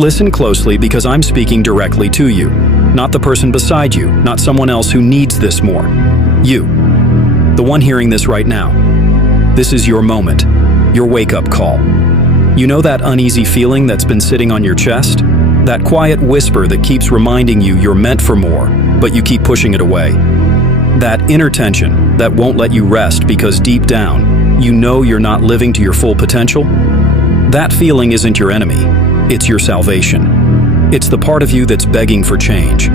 Listen closely because I'm speaking directly to you, not the person beside you, not someone else who needs this more. You, the one hearing this right now. This is your moment, your wake-up call. You know that uneasy feeling that's been sitting on your chest? That quiet whisper that keeps reminding you you're meant for more, but you keep pushing it away. That inner tension that won't let you rest because deep down, you know you're not living to your full potential? That feeling isn't your enemy, it's your salvation. It's the part of you that's begging for change.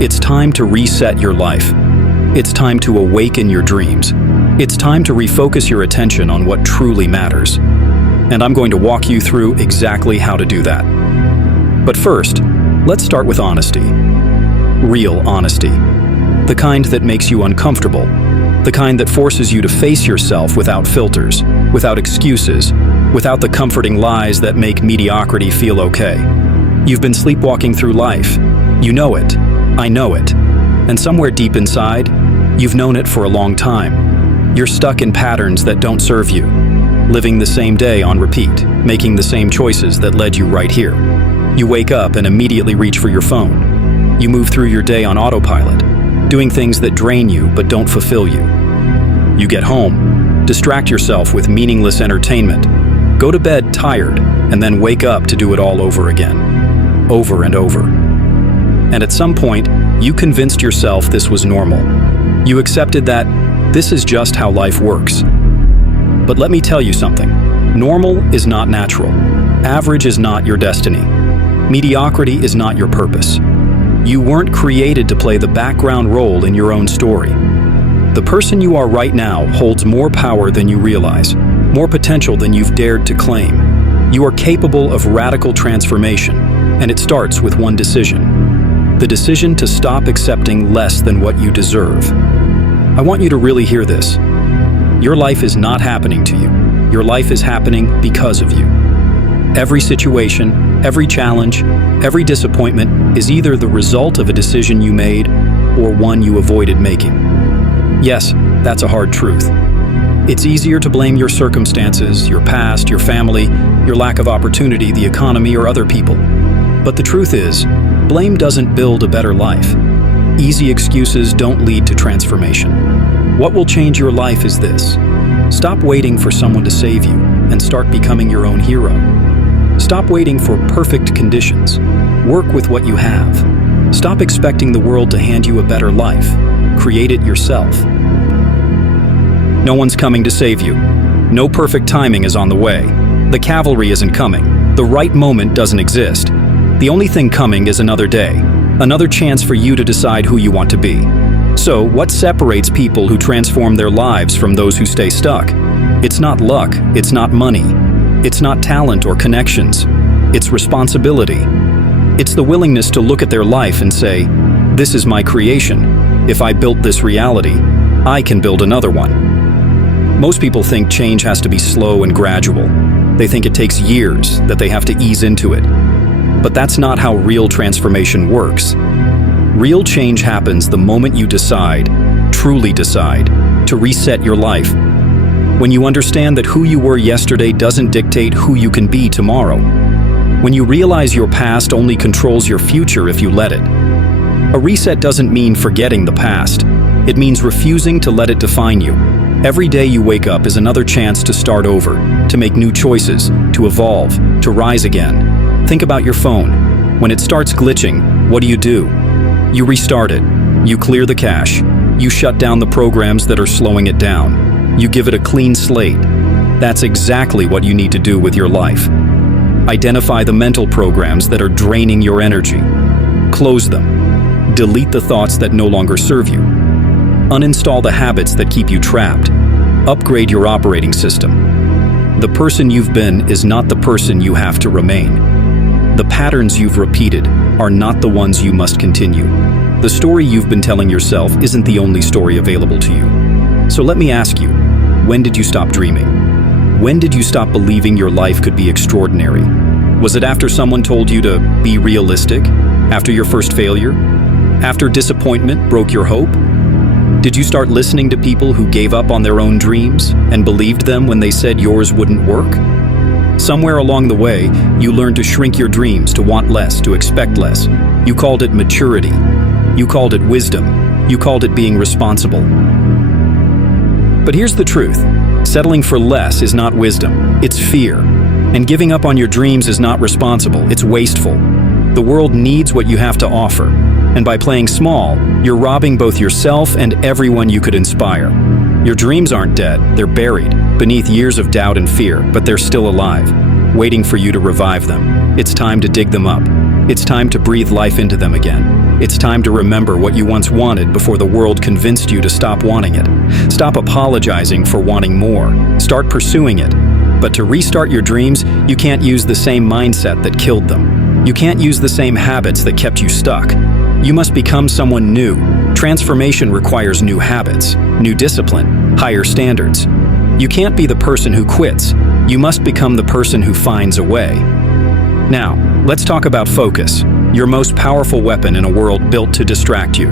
It's time to reset your life. It's time to awaken your dreams. It's time to refocus your attention on what truly matters. And I'm going to walk you through exactly how to do that. But first, let's start with honesty. Real honesty. The kind that makes you uncomfortable. The kind that forces you to face yourself without filters, without excuses, without the comforting lies that make mediocrity feel okay. You've been sleepwalking through life. You know it. I know it. And somewhere deep inside, you've known it for a long time. You're stuck in patterns that don't serve you, living the same day on repeat, making the same choices that led you right here. You wake up and immediately reach for your phone. You move through your day on autopilot, doing things that drain you but don't fulfill you. You get home, distract yourself with meaningless entertainment, go to bed tired, and then wake up to do it all over again. Over and over. And at some point, you convinced yourself this was normal. You accepted that this is just how life works. But let me tell you something. Normal is not natural. Average is not your destiny. Mediocrity is not your purpose. You weren't created to play the background role in your own story. The person you are right now holds more power than you realize, more potential than you've dared to claim. You are capable of radical transformation, and it starts with one decision. The decision to stop accepting less than what you deserve. I want you to really hear this. Your life is not happening to you. Your life is happening because of you. Every situation, every challenge, every disappointment is either the result of a decision you made or one you avoided making. Yes, that's a hard truth. It's easier to blame your circumstances, your past, your family, your lack of opportunity, the economy, or other people. But the truth is, blame doesn't build a better life. Easy excuses don't lead to transformation. What will change your life is this. Stop waiting for someone to save you and start becoming your own hero. Stop waiting for perfect conditions. Work with what you have. Stop expecting the world to hand you a better life. Create it yourself. No one's coming to save you. No perfect timing is on the way. The cavalry isn't coming. The right moment doesn't exist. The only thing coming is another day, another chance for you to decide who you want to be. So, what separates people who transform their lives from those who stay stuck? It's not luck, it's not money, it's not talent or connections, it's responsibility. It's the willingness to look at their life and say, this is my creation. If I built this reality, I can build another one. Most people think change has to be slow and gradual. They think it takes years, that they have to ease into it. But that's not how real transformation works. Real change happens the moment you decide, truly decide, to reset your life. When you understand that who you were yesterday doesn't dictate who you can be tomorrow. When you realize your past only controls your future if you let it. A reset doesn't mean forgetting the past. It means refusing to let it define you. Every day you wake up is another chance to start over, to make new choices, to evolve, to rise again. Think about your phone. When it starts glitching, what do? You restart it. You clear the cache. You shut down the programs that are slowing it down. You give it a clean slate. That's exactly what you need to do with your life. Identify the mental programs that are draining your energy. Close them. Delete the thoughts that no longer serve you. Uninstall the habits that keep you trapped. Upgrade your operating system. The person you've been is not the person you have to remain. The patterns you've repeated are not the ones you must continue. The story you've been telling yourself isn't the only story available to you. So let me ask you, when did you stop dreaming? When did you stop believing your life could be extraordinary? Was it after someone told you to be realistic? After your first failure? After disappointment broke your hope? Did you start listening to people who gave up on their own dreams and believed them when they said yours wouldn't work? Somewhere along the way, you learned to shrink your dreams, to want less, to expect less. You called it maturity. You called it wisdom. You called it being responsible. But here's the truth. Settling for less is not wisdom, it's fear. And giving up on your dreams is not responsible, it's wasteful. The world needs what you have to offer. And by playing small, you're robbing both yourself and everyone you could inspire. Your dreams aren't dead, they're buried beneath years of doubt and fear, but they're still alive, waiting for you to revive them. It's time to dig them up. It's time to breathe life into them again. It's time to remember what you once wanted before the world convinced you to stop wanting it. Stop apologizing for wanting more. Start pursuing it. But to restart your dreams, you can't use the same mindset that killed them. You can't use the same habits that kept you stuck. You must become someone new. Transformation requires new habits, new discipline, higher standards. You can't be the person who quits. You must become the person who finds a way. Now, let's talk about focus, your most powerful weapon in a world built to distract you.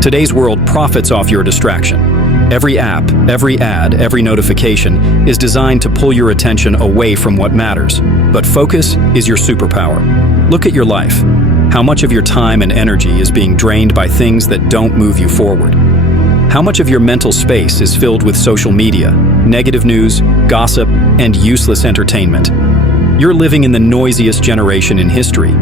Today's world profits off your distraction. Every app, every ad, every notification is designed to pull your attention away from what matters. But focus is your superpower. Look at your life. How much of your time and energy is being drained by things that don't move you forward? How much of your mental space is filled with social media, negative news, gossip, and useless entertainment? You're living in the noisiest generation in history.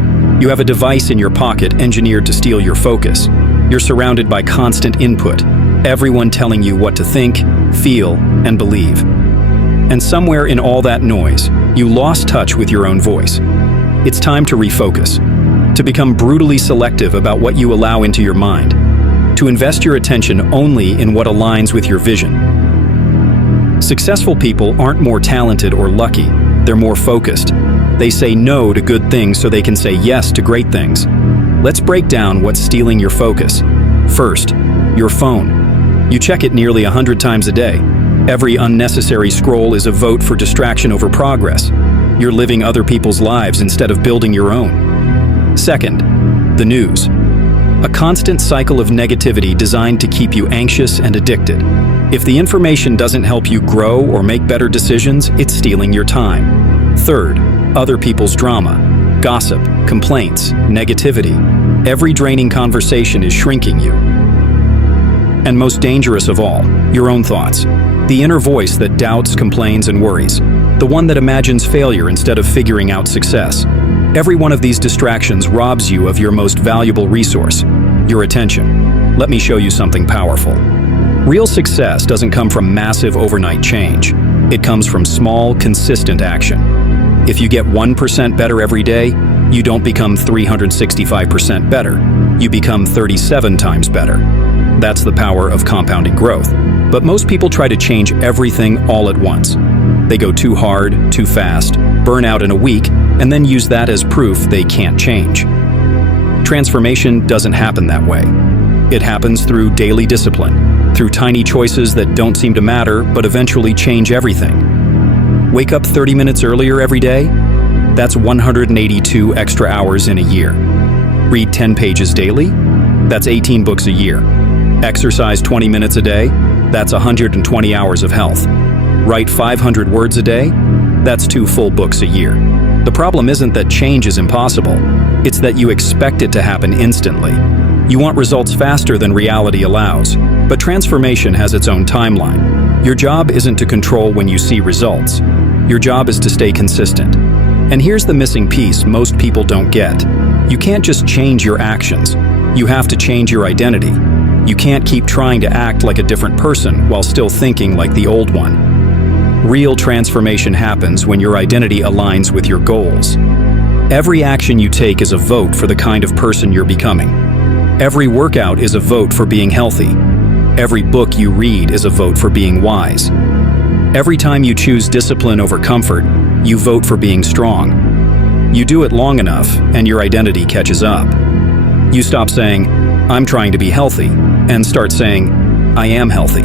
You have a device in your pocket engineered to steal your focus. You're surrounded by constant input, everyone telling you what to think, feel, and believe. And somewhere in all that noise, you lost touch with your own voice. It's time to refocus, to become brutally selective about what you allow into your mind, to invest your attention only in what aligns with your vision. Successful people aren't more talented or lucky, they're more focused. They say no to good things so they can say yes to great things. Let's break down what's stealing your focus. First, your phone. You check it nearly 100 times a day. Every unnecessary scroll is a vote for distraction over progress. You're living other people's lives instead of building your own. Second, the news. A constant cycle of negativity designed to keep you anxious and addicted. If the information doesn't help you grow or make better decisions, it's stealing your time. Third, other people's drama. Gossip, complaints, negativity. Every draining conversation is shrinking you. And most dangerous of all, your own thoughts. The inner voice that doubts, complains, and worries. The one that imagines failure instead of figuring out success. Every one of these distractions robs you of your most valuable resource, your attention. Let me show you something powerful. Real success doesn't come from massive overnight change. It comes from small, consistent action. If you get 1% better every day, you don't become 365% better. You become 37 times better. That's the power of compounding growth. But most people try to change everything all at once. They go too hard, too fast, burn out in a week, and then use that as proof they can't change. Transformation doesn't happen that way. It happens through daily discipline, through tiny choices that don't seem to matter but eventually change everything. Wake up 30 minutes earlier every day? That's 182 extra hours in a year. Read 10 pages daily? That's 18 books a year. Exercise 20 minutes a day? That's 120 hours of health. Write 500 words a day? That's 2 full books a year. The problem isn't that change is impossible. It's that you expect it to happen instantly. You want results faster than reality allows. But transformation has its own timeline. Your job isn't to control when you see results. Your job is to stay consistent. And here's the missing piece most people don't get. You can't just change your actions. You have to change your identity. You can't keep trying to act like a different person while still thinking like the old one. Real transformation happens when your identity aligns with your goals. Every action you take is a vote for the kind of person you're becoming. Every workout is a vote for being healthy. Every book you read is a vote for being wise. Every time you choose discipline over comfort, you vote for being strong. You do it long enough, and your identity catches up. You stop saying, "I'm trying to be healthy," and start saying, "I am healthy."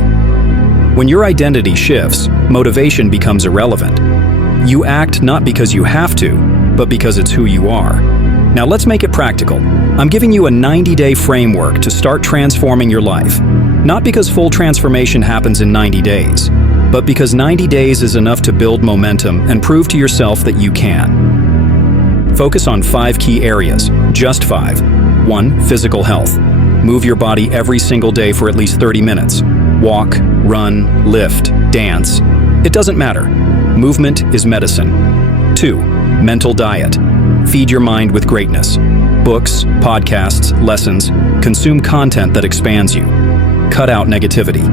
When your identity shifts, motivation becomes irrelevant. You act not because you have to, but because it's who you are. Now let's make it practical. I'm giving you a 90-day framework to start transforming your life. Not because full transformation happens in 90 days, but because 90 days is enough to build momentum and prove to yourself that you can. Focus on 5 key areas, just 5. 1. Physical health. Move your body every single day for at least 30 minutes. Walk, run, lift, dance. It doesn't matter. Movement is medicine. 2. Mental diet. Feed your mind with greatness. Books, podcasts, lessons. Consume content that expands you. Cut out negativity.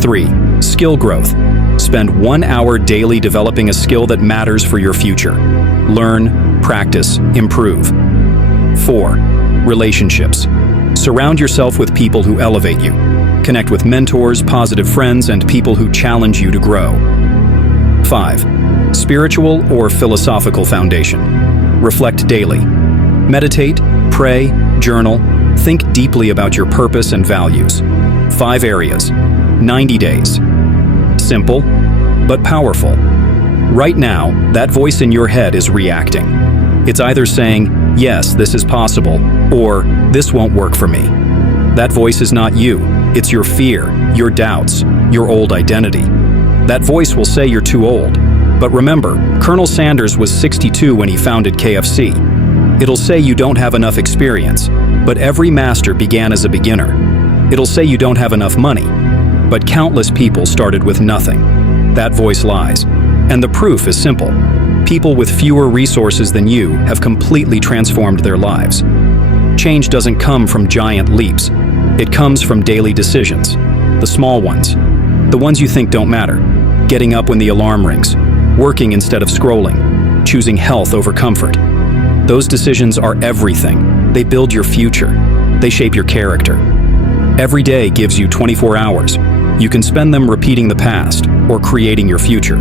3. Skill growth. Spend 1 hour daily developing a skill that matters for your future. Learn, practice, improve. 4. Relationships. Surround yourself with people who elevate you. Connect with mentors, positive friends, and people who challenge you to grow. 5. Spiritual or philosophical foundation. Reflect daily. Meditate, pray, journal, think deeply about your purpose and values. 5 areas. 90 days. Simple, but powerful. Right now, that voice in your head is reacting. It's either saying, yes, this is possible, or this won't work for me. That voice is not you. It's your fear, your doubts, your old identity. That voice will say you're too old. But remember, Colonel Sanders was 62 when he founded KFC. It'll say you don't have enough experience, but every master began as a beginner. It'll say you don't have enough money, but countless people started with nothing. That voice lies. And the proof is simple. People with fewer resources than you have completely transformed their lives. Change doesn't come from giant leaps. It comes from daily decisions. The small ones. The ones you think don't matter. Getting up when the alarm rings. Working instead of scrolling. Choosing health over comfort. Those decisions are everything. They build your future. They shape your character. Every day gives you 24 hours. You can spend them repeating the past or creating your future.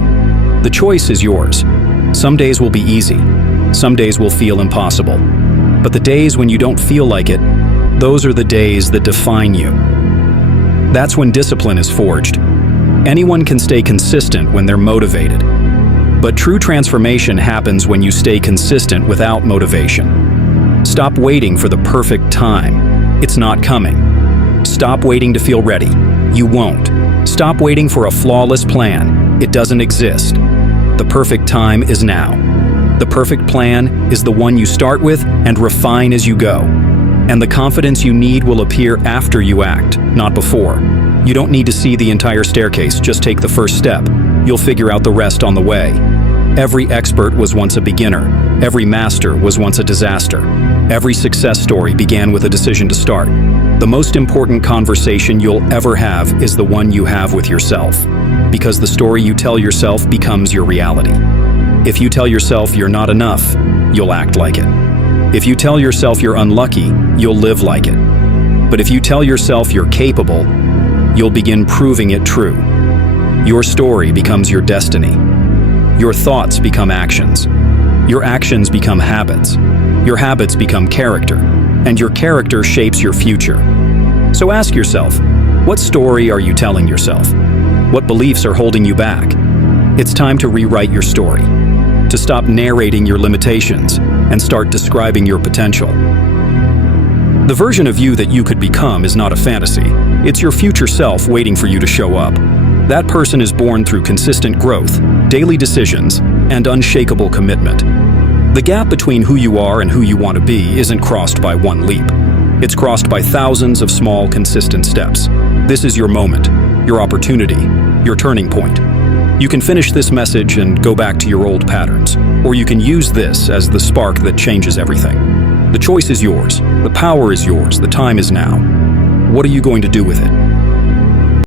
The choice is yours. Some days will be easy. Some days will feel impossible. But the days when you don't feel like it, those are the days that define you. That's when discipline is forged. Anyone can stay consistent when they're motivated. But true transformation happens when you stay consistent without motivation. Stop waiting for the perfect time. It's not coming. Stop waiting to feel ready. You won't. Stop waiting for a flawless plan. It doesn't exist. The perfect time is now. The perfect plan is the one you start with and refine as you go. And the confidence you need will appear after you act, not before. You don't need to see the entire staircase, just take the first step. You'll figure out the rest on the way. Every expert was once a beginner. Every master was once a disaster. Every success story began with a decision to start. The most important conversation you'll ever have is the one you have with yourself. Because the story you tell yourself becomes your reality. If you tell yourself you're not enough, you'll act like it. If you tell yourself you're unlucky, you'll live like it. But if you tell yourself you're capable, you'll begin proving it true. Your story becomes your destiny. Your thoughts become actions. Your actions become habits. Your habits become character. And your character shapes your future. So ask yourself, what story are you telling yourself? What beliefs are holding you back? It's time to rewrite your story. To stop narrating your limitations and start describing your potential. The version of you that you could become is not a fantasy. It's your future self waiting for you to show up. That person is born through consistent growth, daily decisions, and unshakable commitment. The gap between who you are and who you want to be isn't crossed by one leap. It's crossed by thousands of small, consistent steps. This is your moment, your opportunity, your turning point. You can finish this message and go back to your old patterns, or you can use this as the spark that changes everything. The choice is yours, the power is yours, the time is now. What are you going to do with it?